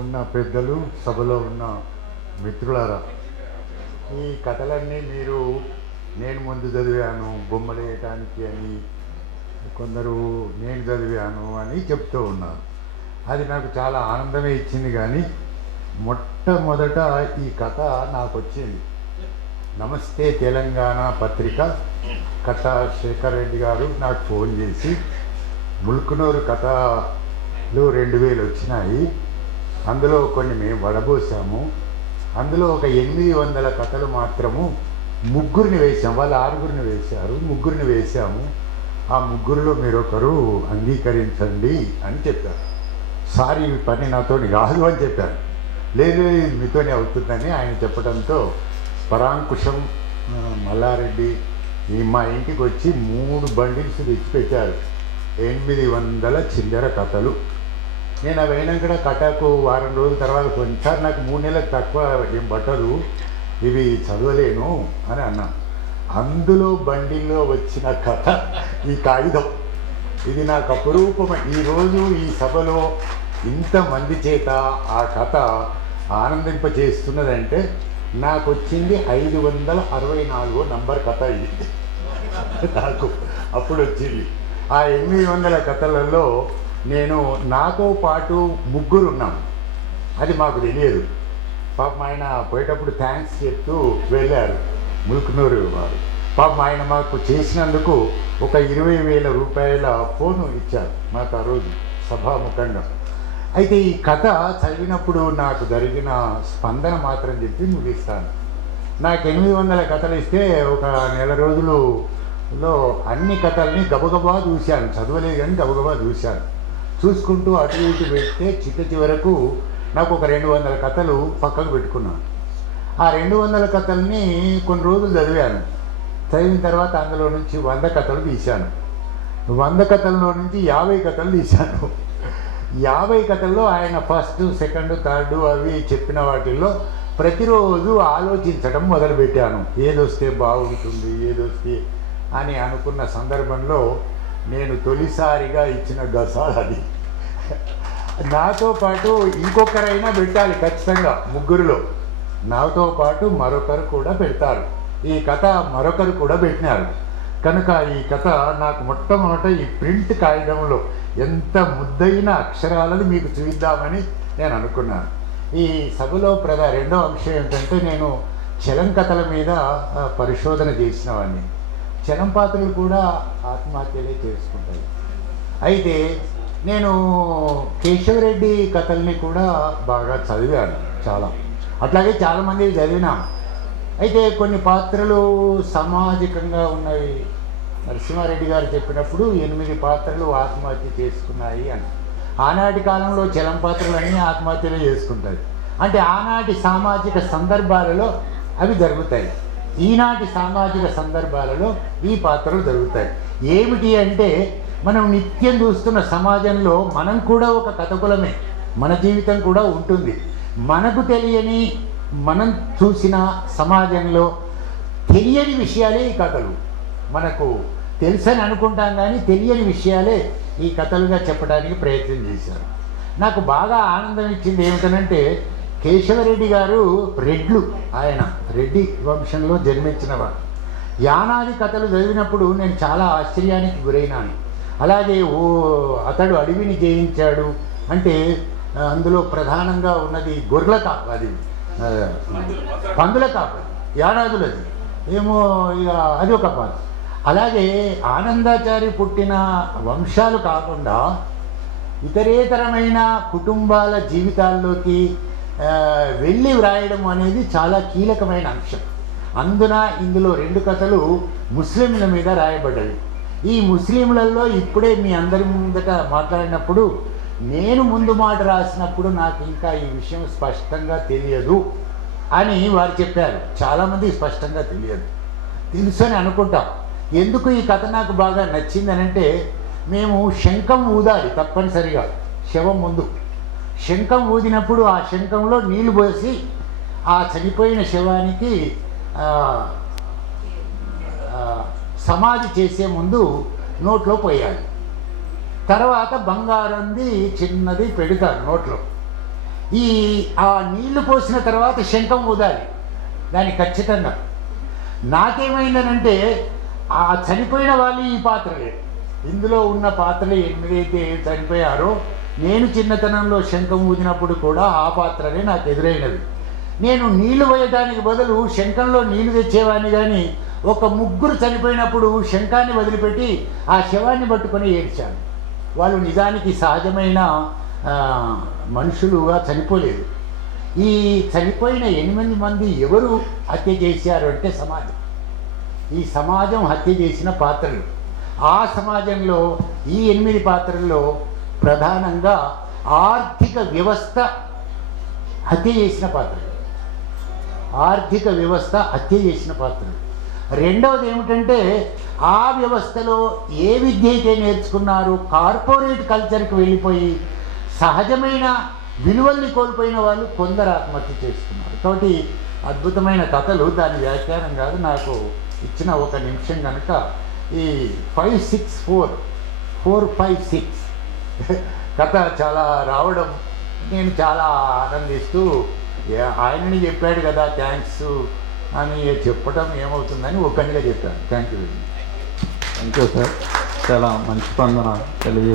ఉన్న పెద్దలు, సభలో ఉన్న మిత్రులారా, ఈ కథలన్నీ నేను ముందు చదివాను బొమ్మలు వేయటానికి అని, కొందరు నేను చదివాను అని చెప్తూ ఉన్నారు. అది నాకు చాలా ఆనందమే ఇచ్చింది. కానీ మొట్టమొదట ఈ కథ నాకు వచ్చింది నమస్తే తెలంగాణ పత్రిక కథా శేఖర్ రెడ్డి గారు నాకు ఫోన్ చేసి, ముల్కునూరు కథలు 2000 వచ్చినాయి, అందులో కొన్ని మేము వడబోసాము, అందులో ఒక 800 కథలు మాత్రము ముగ్గురిని వేసాం, వాళ్ళు 6గురిని వేశారు, ముగ్గురిని వేశాము, ఆ ముగ్గురులో మీరొకరు అంగీకరించండి అని చెప్పారు. సారీ ఈ పని నాతో కాదు అని చెప్పారు. లేదు ఇది మీతోనే అవుతుందని ఆయన చెప్పడంతో పరాంకుశం మల్లారెడ్డి మా ఇంటికి వచ్చి 3 బండిల్స్ తెచ్చిపెట్టారు, 800 చిల్లర కథలు. నేను అవి అయినా కూడా కథకు వారం రోజుల తర్వాత కొంచెం నాకు 3 నెలలకు తక్కువ ఏం బట్టలు, ఇవి చదవలేను అని అన్నా. అందులో బండిల్లో వచ్చిన కథ ఈ కాగితం. ఇది నాకు అపురూపం. ఈరోజు ఈ సభలో ఇంతమంది చేత ఆ కథ ఆనందింపచేస్తున్నదంటే నాకు వచ్చింది 564 నంబర్ కథ. ఇది నాకు అప్పుడు వచ్చింది. ఆ 800 కథలలో నాతో పాటు ముగ్గురు ఉన్నాం, అది మాకు తెలియదు. పాపం ఆయన పోయేటప్పుడు థ్యాంక్స్ చెప్తూ వెళ్ళారు ముల్కునూరు వారు. పాపం ఆయన మాకు చేసినందుకు ఒక 20,000 రూపాయల ఫోను ఇచ్చారు మాకు ఆ రోజు సభాముఖంగా. అయితే ఈ కథ చదివినప్పుడు నాకు జరిగిన స్పందన మాత్రం చెప్పి ముగిస్తాను. నాకు 800 కథలు ఇస్తే ఒక నెల రోజులలో అన్ని కథల్ని గబగబా చూశాను, చదవలేదు కానీ గబగబా చూశాను. చూసుకుంటూ అటు ఇటు పెడితే చివరకు నాకు ఒక 200 కథలు పక్కకు పెట్టుకున్నాను. ఆ 200 కథల్ని కొన్ని రోజులు చదివాను. చదివిన తర్వాత అందులో నుంచి 100 కథలు తీశాను. 100 కథల్లో నుంచి 50 కథలు తీశాను. 50 కథల్లో ఆయన ఫస్ట్, సెకండ్, థర్డ్ అవి చెప్పిన వాటిల్లో ప్రతిరోజు ఆలోచించడం మొదలుపెట్టాను. ఏదొస్తే బాగుంటుంది, ఏదొస్తే అని అనుకున్న సందర్భంలో నేను తొలిసారిగా ఇచ్చిన గసాలు అది. నాతో పాటు ఇంకొకరైనా పెట్టాలి ఖచ్చితంగా, ముగ్గురులో నాతో పాటు మరొకరు కూడా పెడతారు. ఈ కథ మరొకరు కూడా పెట్టినారు కనుక ఈ కథ నాకు మొట్టమొదట ఈ ప్రింట్ కాగితంలో ఎంత ముద్దైన అక్షరాలను మీకు చూద్దామని నేను అనుకున్నాను. ఈ సభలో రెండో అంశం ఏంటంటే, నేను చలం కథల మీద పరిశోధన చేసిన వాడిని. చలం పాత్రలు కూడా ఆత్మహత్యలే చేసుకుంటాయి. అయితే నేను కేశవరెడ్డి కథల్ని కూడా బాగా చదివాను చాలా, అట్లాగే చాలామంది చదివినా. అయితే కొన్ని పాత్రలు సామాజికంగా ఉన్నవి. నరసింహారెడ్డి గారు చెప్పినప్పుడు 8 పాత్రలు ఆత్మహత్య చేసుకున్నాయి అని. ఆనాటి కాలంలో చలం పాత్రలన్నీ ఆత్మహత్యలు చేసుకుంటాయి. అంటే ఆనాటి సామాజిక సందర్భాలలో అవి జరుగుతాయి, ఈనాటి సామాజిక సందర్భాలలో ఈ పాత్రలు జరుగుతాయి. ఏమిటి అంటే, మనం నిత్యం చూస్తున్న సమాజంలో మనం కూడా ఒక కథకులమే, మన జీవితం కూడా ఉంటుంది. మనకు తెలియని, మనం చూసిన సమాజంలో తెలియని విషయాలే ఈ కథలు. మనకు తెలుసని అనుకుంటాం కానీ తెలియని విషయాలే ఈ కథలుగా చెప్పడానికి ప్రయత్నం చేశారు. నాకు బాగా ఆనందం ఇచ్చింది ఏమిటనంటే, కేశవరెడ్డి గారు ఆయన రెడ్డి వంశంలో జన్మించినవాడు. యానాది కథలు చదివినప్పుడు నేను చాలా ఆశ్చర్యానికి గురైనాను. అలాగే అతడు అడవిని జయించాడు అంటే అందులో ప్రధానంగా ఉన్నది గొర్రెల కాపు, అది పందుల కాపు, యానాదులది ఏమో ఇక అది ఒక పాత్ర. అలాగే ఆనందాచారి పుట్టిన వంశాలు కాకుండా ఇతరేతరమైన కుటుంబాల జీవితాల్లోకి వెళ్ళి వ్రాయడం అనేది చాలా కీలకమైన అంశం. ఇందులో 2 కథలు ముస్లింల మీద రాయబడ్డవి. ఈ ముస్లింలలో ఇప్పుడే మీ అందరి ముందట మాట్లాడినప్పుడు, నేను ముందు మాట రాసినప్పుడు నాకు ఇంకా ఈ విషయం స్పష్టంగా తెలియదు అని వారు చెప్పారు. చాలామంది స్పష్టంగా తెలుసు అని అనుకుంటాం. ఎందుకు ఈ కథ నాకు బాగా నచ్చింది అనంటే, మేము శంఖం ఊదాలి తప్పనిసరిగా శవం ముందు. శంఖం ఊదినప్పుడు ఆ శంఖంలో నీళ్లు పోసి ఆ చనిపోయిన శవానికి సమాధి చేసే ముందు నోట్లో పోయాలి. తర్వాత బంగారంది చిన్నది పెడతారు నోట్లో. ఈ ఆ నీళ్లు పోసిన తర్వాత శంఖం ఊదాలి దానికి ఖచ్చితంగా. నాకేమైందనంటే ఆ చనిపోయిన వాళ్ళు ఈ పాత్రలే, ఇందులో ఉన్న పాత్రలు 8 అయితే చనిపోయారో నేను చిన్నతనంలో శంఖం ఊదినప్పుడు కూడా ఆ పాత్రలే నాకు ఎదురైనవి. నేను నీళ్లు పోయడానికి బదులు శంఖంలో నీళ్లు తెచ్చేవాడిని, కానీ ఒక 3 చనిపోయినప్పుడు శంఖాన్ని వదిలిపెట్టి ఆ శవాన్ని పట్టుకొని ఏడ్చాను. వాళ్ళు నిజానికి సహజమైన మనుషులుగా చనిపోలేదు. ఈ చనిపోయిన 8 మంది ఎవరు హత్య చేశారు అంటే సమాజం. ఈ సమాజం హత్య చేసిన పాత్రలు. ఆ సమాజంలో ఈ 8 పాత్రల్లో ప్రధానంగా ఆర్థిక వ్యవస్థ హత్య చేసిన పాత్రలు. ఆర్థిక వ్యవస్థ హత్య చేసిన పాత్రలు. రెండవది ఏమిటంటే ఆ వ్యవస్థలో ఏ విద్య అయితే నేర్చుకున్నారో కార్పొరేట్ కల్చర్కి వెళ్ళిపోయి సహజమైన విలువల్ని కోల్పోయిన వాళ్ళు కొందరు ఆత్మహత్య చేసుకున్నారు. కాబట్టి అద్భుతమైన కథలు, దాని వ్యాఖ్యానం కాదు, నాకు ఇచ్చిన 1 నిమిషం కనుక ఈ 564 కథ చాలా రావడం నేను చాలా ఆనందిస్తూ, ఆయనని చెప్పాడు కదా థ్యాంక్స్ అని చెప్పడం ఏమవుతుందని ఒక్కనిగా చెప్పాను. థ్యాంక్ యూ సార్, చాలా మంచి స్పందన తెలియజేశారు.